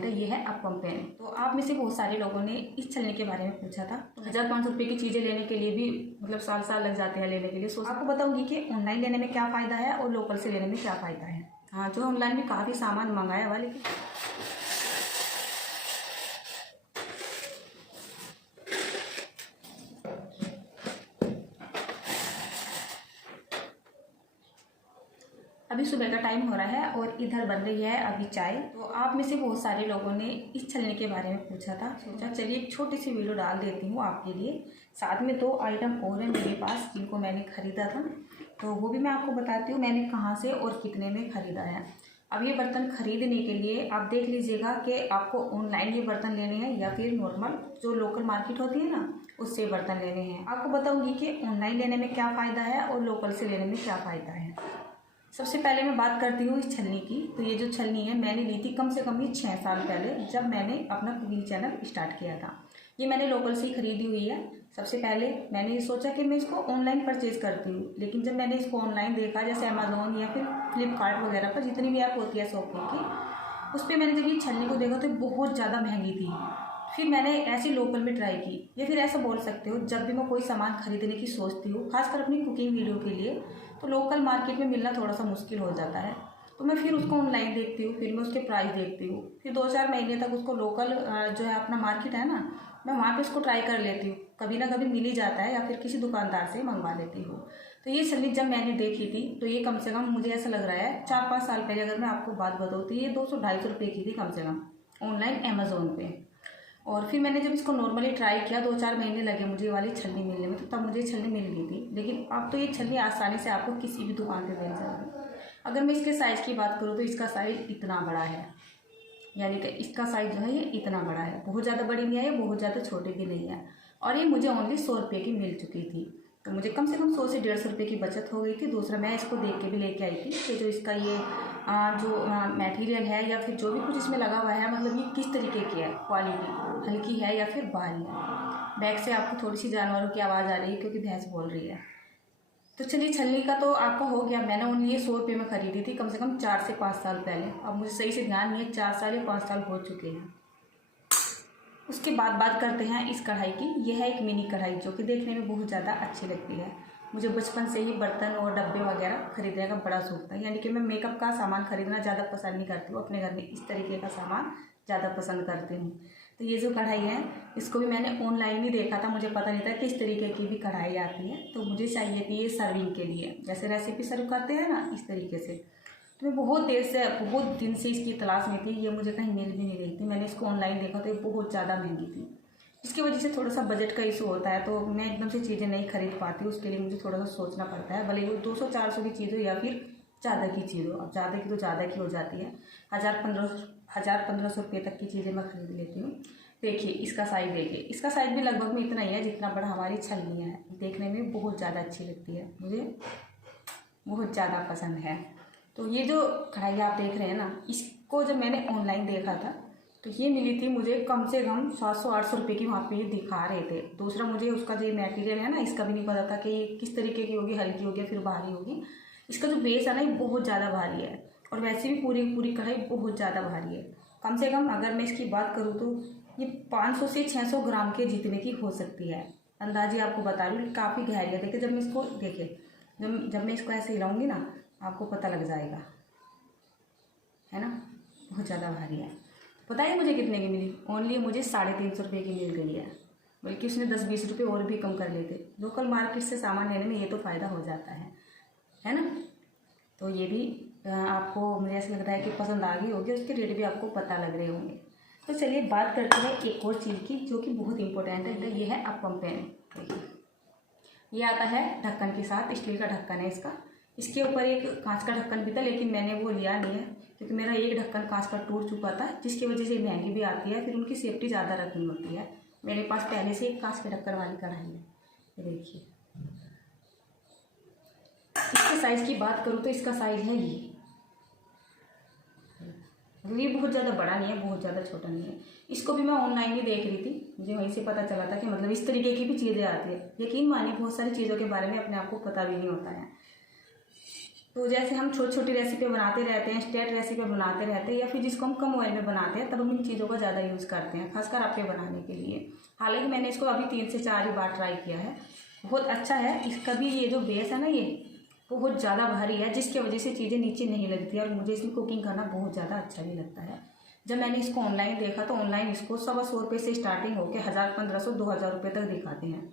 Important है, ये है अपम पेन। तो आप में से बहुत सारे लोगों ने इस छलनी के बारे में पूछा था। तो 1500 रुपये की चीज़ें लेने के लिए भी मतलब साल साल लग जाते हैं लेने के लिए। सो आपको बताऊंगी कि ऑनलाइन लेने में क्या फ़ायदा है और लोकल से लेने में क्या फ़ायदा है। हाँ, जो ऑनलाइन में काफ़ी सामान मंगाया हुआ, लेकिन अभी सुबह का टाइम हो रहा है और इधर बन रही है अभी चाय। तो आप में से बहुत सारे लोगों ने इस छलनी के बारे में पूछा था। सोचा चलिए एक छोटी सी वीडियो डाल देती हूँ आपके लिए। साथ में 2 आइटम और हैं मेरे पास जिनको मैंने ख़रीदा था, तो वो भी मैं आपको बताती हूँ मैंने कहाँ से और कितने में ख़रीदा है। अब ये बर्तन ख़रीदने के लिए आप देख लीजिएगा कि आपको ऑनलाइन ये बर्तन लेने हैं या फिर नॉर्मल जो लोकल मार्केट होती है ना उससे बर्तन लेने हैं। आपको बताऊँगी कि ऑनलाइन लेने में क्या फ़ायदा है और लोकल से लेने में क्या फ़ायदा है। सबसे पहले मैं बात करती हूँ इस छलनी की। तो ये जो छलनी है मैंने ली थी कम से कम ये 6 साल पहले, जब मैंने अपना कुकिंग चैनल स्टार्ट किया था। ये मैंने लोकल से ही खरीदी हुई है। सबसे पहले मैंने ये सोचा कि मैं इसको ऑनलाइन परचेज़ करती हूँ, लेकिन जब मैंने इसको ऑनलाइन देखा जैसे अमेज़ोन या फिर फ्लिपकार्ट वगैरह पर जितनी भी ऐप होती है शॉपिंग की, उस पर मैंने जब ये छलनी को देखा तो बहुत ज़्यादा महंगी थी। फिर मैंने ऐसे लोकल में ट्राई की, या फिर ऐसा बोल सकते हो जब भी मैं कोई सामान खरीदने की सोचती हूँ खासकर अपनी कुकिंग वीडियो के लिए, तो लोकल मार्केट में मिलना थोड़ा सा मुश्किल हो जाता है। तो मैं फिर उसको ऑनलाइन देखती हूँ, फिर मैं उसके प्राइस देखती हूँ, फिर 2-4 महीने तक उसको लोकल जो है अपना मार्केट है ना, मैं वहाँ पे उसको ट्राई कर लेती हूँ। कभी ना कभी मिल ही जाता है या फिर किसी दुकानदार से मंगवा लेती हूँ। तो ये छलनी जब मैंने देखी थी तो ये कम से कम मुझे ऐसा लग रहा है 4-5 साल पहले अगर मैं आपको बात बताऊँ तो ये 200-250 रुपये की थी कम से कम ऑनलाइन अमेज़ोन पे। और फिर मैंने जब इसको नॉर्मली ट्राई किया 2-4 महीने लगे मुझे ये वाली छलनी मिलने में, तो तब मुझे छलनी मिल गई थी। लेकिन अब तो ये छलनी आसानी से आपको किसी भी दुकान पे मिल जाएगी। अगर मैं इसके साइज़ की बात करूँ तो इसका साइज़ इतना बड़ा है, यानी कि इसका साइज़ जो है ये इतना बड़ा है, बहुत ज़्यादा बड़ी नहीं है, बहुत ज़्यादा छोटी भी नहीं है। और ये मुझे ओनली 100 रुपये की मिल चुकी थी, तो मुझे कम से कम 100 से 150 रुपये की बचत हो गई थी। दूसरा मैं इसको देख के भी लेके आई थी कि जो इसका ये जो मटेरियल है या फिर जो भी कुछ इसमें लगा हुआ है, मतलब ये किस तरीके की है, क्वालिटी हल्की है या फिर भारी है। बैक से आपको थोड़ी सी जानवरों की आवाज़ आ रही है क्योंकि भैंस बोल रही है। तो चलिए छलनी का तो आपको हो गया। मैंने ओनली ये 100 रुपये में ख़रीदी थी कम से कम 4 से 5 साल पहले। अब मुझे सही से ध्यान नहीं है 4 साल या 5 साल हो चुके हैं। उसके बाद बात करते हैं इस कढ़ाई की। यह है एक मिनी कढ़ाई जो कि देखने में बहुत ज़्यादा अच्छी लगती है। मुझे बचपन से ही बर्तन और डब्बे वगैरह खरीदने का बड़ा शौक था, यानी कि मैं मेकअप का सामान खरीदना ज़्यादा पसंद नहीं करती हूँ, अपने घर में इस तरीके का सामान ज़्यादा पसंद करती हूँ। तो ये जो कढ़ाई है इसको भी मैंने ऑनलाइन ही देखा था, मुझे पता नहीं था किस तरीके की भी कढ़ाई आती है। तो मुझे चाहिए थी ये सर्विंग के लिए, जैसे रेसिपी सर्व करते हैं ना इस तरीके से। तो मैं बहुत देर से बहुत दिन से इसकी तलाश में थी, ये मुझे कहीं मिल भी नहीं रही थी। मैंने इसको ऑनलाइन देखा तो ये बहुत ज़्यादा महंगी थी, इसकी वजह से थोड़ा सा बजट का इशू होता है, तो मैं एकदम से चीज़ें नहीं खरीद पाती। उसके लिए मुझे थोड़ा सा सोचना पड़ता है, भले वो 200-400 की चीज़ हो या फिर ज़्यादा की चीज़ हो। अब ज़्यादा की तो ज़्यादा की हो जाती है, 1000-1500 रुपये तक की चीज़ें मैं खरीद लेती हूँ। देखिए इसका साइज़, देखिए इसका साइज़ भी लगभग में इतना ही है जितना बड़ा हमारी छलनी है। देखने में बहुत ज़्यादा अच्छी लगती है, मुझे बहुत ज़्यादा पसंद है। तो ये जो कढ़ाई आप देख रहे हैं ना, इसको जब मैंने ऑनलाइन देखा था तो ये मिली थी मुझे कम से कम 700-800 रुपये की, वहाँ पे ये दिखा रहे थे। दूसरा मुझे उसका जो मटेरियल है ना इसका भी नहीं पता था कि ये किस तरीके की होगी, हल्की होगी फिर भारी होगी। इसका जो बेस है ना ये बहुत ज़्यादा भारी है, और वैसे भी पूरी पूरी कढ़ाई बहुत ज़्यादा भारी है। कम से कम अगर मैं इसकी बात करूँ तो ये 500 से 600 ग्राम के जितने की हो सकती है, अंदाजे आपको बता रही हूँ। काफ़ी गहरी है, देखिए जब मैं इसको जब मैं इसको ऐसे हिलाऊंगी ना आपको पता लग जाएगा, है ना, बहुत ज़्यादा भारी है। पता है मुझे कितने की मिली? ओनली मुझे 350 रुपये की मिल गई है, बल्कि उसने 10-20 रुपये और भी कम कर लेते। लोकल मार्केट से सामान लेने में ये तो फ़ायदा हो जाता है ना। तो ये भी आपको मुझे ऐसा लग रहा है कि पसंद आ गई होगी, उसके रेट भी आपको पता लग रहे होंगे। तो चलिए बात करते हैं एक और चीज़ की जो कि बहुत इंपॉर्टेंट है। ये है अपम पेन। देखिए ये आता है ढक्कन के साथ, स्टील का ढक्कन है इसका। इसके ऊपर एक कांच का ढक्कन भी था, लेकिन मैंने वो लिया नहीं है क्योंकि मेरा एक ढक्कन कांच का टूट चुका था, जिसकी वजह से महंगी भी आती है, फिर उनकी सेफ्टी ज़्यादा रखनी होती है। मेरे पास पहले से एक कांच के ढक्कन वाली कढ़ाई है। ये देखिए इसके साइज़ की बात करूँ तो इसका साइज़ है ये बहुत ज़्यादा बड़ा नहीं है, बहुत ज़्यादा छोटा नहीं है। इसको भी मैं ऑनलाइन ही देख रही थी, मुझे वहीं से पता चला था कि मतलब इस तरीके की भी चीज़ें आती है। यकीन मानिए बहुत सारी चीज़ों के बारे में अपने आप को पता भी नहीं होता है। तो जैसे हम छोटी छोटी रेसिपी बनाते रहते हैं, स्टेट रेसिपी बनाते रहते हैं, या फिर जिसको हम कम ऑयल में बनाते हैं, तब हम इन चीज़ों का ज़्यादा यूज़ करते हैं, खासकर आपके बनाने के लिए। हालांकि मैंने इसको अभी 3 से 4 ही बार ट्राई किया है, बहुत अच्छा है। इसका भी ये जो बेस है ना, ये बहुत ज़्यादा भारी है, जिसकी वजह से चीज़ें नीचे नहीं लगती और मुझे इसमें कुकिंग करना बहुत ज़्यादा अच्छा भी लगता है। जब मैंने इसको ऑनलाइन देखा तो ऑनलाइन इसको 125 रुपये से स्टार्टिंग होकर 1000, 1500, 2000 रुपये तक दिखाते हैं।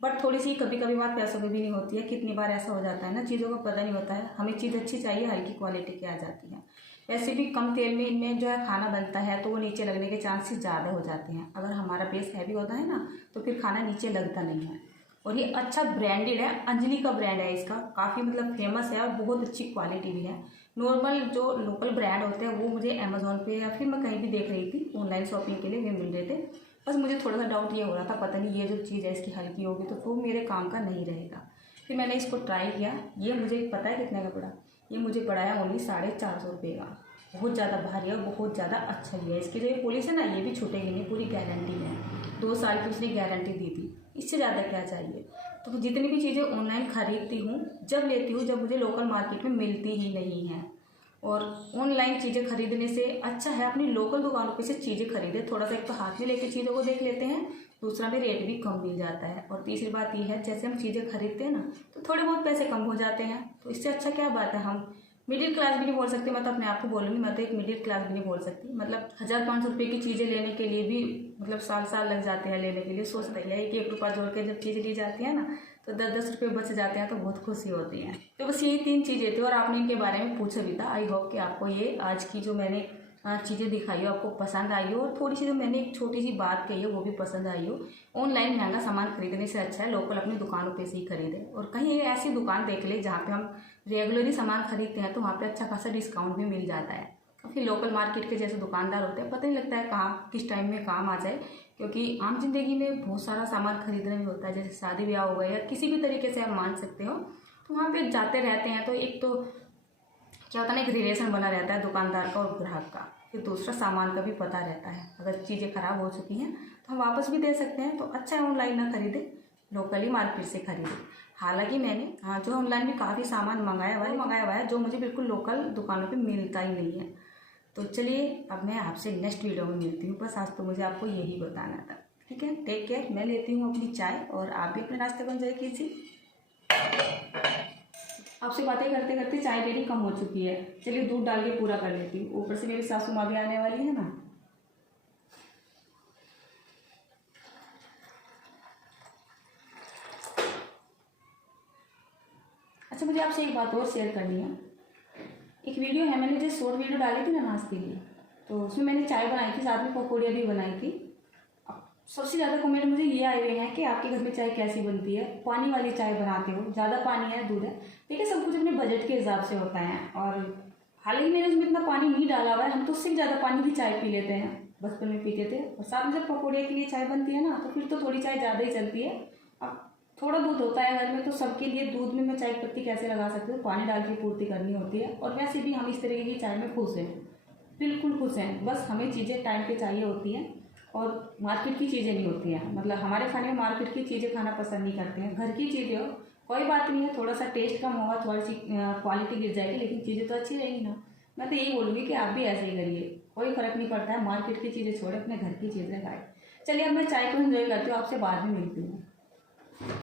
बट थोड़ी सी कभी कभी बात पैसों की भी नहीं होती है, कितनी बार ऐसा हो जाता है ना, चीज़ों का पता नहीं होता है, हमें चीज़ अच्छी चाहिए, हल्की क्वालिटी की आ जाती है। वैसे भी कम तेल में इनमें जो है खाना बनता है, तो वो नीचे लगने के चांसेस ज़्यादा हो जाते हैं। अगर हमारा बेस हैवी होता है ना, तो फिर खाना नीचे लगता नहीं है। और ये अच्छा ब्रांडेड है, अंजलि का ब्रांड है, इसका काफ़ी मतलब फेमस है और बहुत अच्छी क्वालिटी भी है। नॉर्मल जो लोकल ब्रांड होते हैं वो मुझे अमेज़ोन पे या फिर मैं कहीं भी देख रही थी ऑनलाइन शॉपिंग के लिए, वे मिल रहे थे। बस मुझे थोड़ा सा डाउट ये हो रहा था, पता नहीं ये जो चीज़ है इसकी हल्की होगी तो वो मेरे काम का नहीं रहेगा। फिर मैंने इसको ट्राई किया। ये मुझे पता है कितने का पड़ा, ये मुझे पड़ा है ओनली 450 रुपये का। बहुत ज़्यादा भारी है और बहुत ज़्यादा अच्छा भी है। इसकी जो ये पुलिस है ना, ये भी छूटेगी नहीं, पूरी गारंटी है, 2 साल की उसने गारंटी दी थी। इससे ज़्यादा क्या चाहिए। तो जितनी भी चीज़ें ऑनलाइन खरीदती हूँ, जब लेती हूँ जब मुझे लोकल मार्केट में मिलती ही नहीं है। और ऑनलाइन चीज़ें खरीदने से अच्छा है अपनी लोकल दुकानों पे से चीज़ें खरीदें। थोड़ा सा एक तो हाथ में लेके चीज़ों को देख लेते हैं, दूसरा में रेट भी कम मिल जाता है। और तीसरी बात ये है, जैसे हम चीज़ें खरीदते हैं ना, तो थोड़े बहुत पैसे कम हो जाते हैं। तो इससे अच्छा क्या बात है। हम मिडिल क्लास भी नहीं बोल सकते, मैं तो अपने आप को बोलूँगी, मैं तो एक मिडिल क्लास भी नहीं बोल सकती। मतलब 1000-500 रुपये की चीज़ें लेने के लिए भी मतलब साल लग जाते हैं लेने के लिए। सोचते हैं कि 1 रुपया जोड़ के जब चीज़ ली जाती है ना, तो 10-10 रुपये बच जाते हैं, तो बहुत खुशी होती है। तो बस यही 3 चीज़ें थी और आपने इनके बारे में पूछा भी था। आई होप कि आपको ये आज की जो मैंने चीज़ें दिखाई हो आपको पसंद आई हो, और थोड़ी सी जो मैंने एक छोटी सी बात कही है वो भी पसंद आई हो। ऑनलाइन महंगा सामान खरीदने से अच्छा है लोकल अपनी दुकानों पे से ही खरीदें। और कहीं ऐसी दुकान देख ले जहाँ पे हम रेगुलरली सामान खरीदते हैं, तो वहाँ पे अच्छा खासा डिस्काउंट भी मिल जाता है। फिर लोकल मार्केट के जैसे दुकानदार होते हैं, पता नहीं लगता है कहाँ किस टाइम में काम आ जाए। क्योंकि आम जिंदगी में बहुत सारा सामान खरीदना भी होता है, जैसे शादी ब्याह हो गया या किसी भी तरीके से आप मान सकते हो, तो वहाँ पे जाते रहते हैं। तो एक तो क्या होता है ना, एक रिलेशन बना रहता है दुकानदार का और ग्राहक का। फिर दूसरा सामान का भी पता रहता है, अगर चीज़ें खराब हो चुकी हैं तो हम वापस भी दे सकते हैं। तो अच्छा है ऑनलाइन ना खरीदे, लोकली मार्केट से खरीदे। हालांकि मैंने जो ऑनलाइन भी काफ़ी सामान मंगाया हुआ है जो मुझे बिल्कुल लोकल दुकानों पे मिलता ही नहीं है। तो चलिए अब मैं आपसे नेक्स्ट वीडियो में मिलती हूँ। बस आज तो मुझे आपको यही बताना था। ठीक है, टेक केयर। मैं लेती हूँ अपनी चाय और आप भी अपने रास्ते पर एंजॉय कीजिए। आपसे बातें करते करते चाय मेरी कम हो चुकी है, चलिए दूध डाल के पूरा कर लेती हूँ। ऊपर से मेरी सासू माँ भी आने वाली है ना। अच्छा, मुझे आपसे एक बात और शेयर करनी है। एक वीडियो है, मैंने जो शॉर्ट वीडियो डाली थी ना नाश्ते की, तो उसमें मैंने चाय बनाई थी, साथ में पकौड़ियाँ भी बनाई थी। सबसे ज़्यादा कमेंट मुझे ये आए हुए हैं कि आपके घर में चाय कैसी बनती है, पानी वाली चाय बनाते हो, ज़्यादा पानी है, दूध है। देखिए, सब कुछ अपने बजट के हिसाब से होता है। और हालांकि मैंने उसमें इतना पानी नहीं डाला हुआ है, हम तो उससे ज़्यादा पानी की चाय पी लेते हैं, बचपन में पीते थे। और साथ में जब पकौड़े के लिए चाय बनती है ना, तो फिर तो थोड़ी चाय ज़्यादा ही चलती है। अब थोड़ा दूध होता है घर में, तो सबके लिए दूध में मैं चाय पत्ती कैसे लगा सकती हूँ, पानी डाल के पूर्ति करनी होती है। और वैसे भी हम इस तरीके की चाय में खुश हैं, बिल्कुल खुश हैं। बस हमें चीज़ें टाइम पे चाहिए होती हैं और मार्केट की चीज़ें नहीं होती हैं। मतलब हमारे खाने में मार्केट की चीज़ें खाना पसंद नहीं करते हैं। घर की चीज़ें हो कोई बात नहीं है, थोड़ा सा टेस्ट कम होगा, थोड़ी सी क्वालिटी गिर जाएगी, लेकिन चीज़ें तो अच्छी रहेगी ना। मैं तो यही बोलूँगी कि आप भी ऐसे ही करिए, कोई फ़र्क नहीं पड़ता है। मार्केट की चीज़ें छोड़े, अपने घर की चीज़ें खाएं। चलिए अब मैं चाय को एंजॉय करती हूँ, आपसे बाद में मिलती हूँ।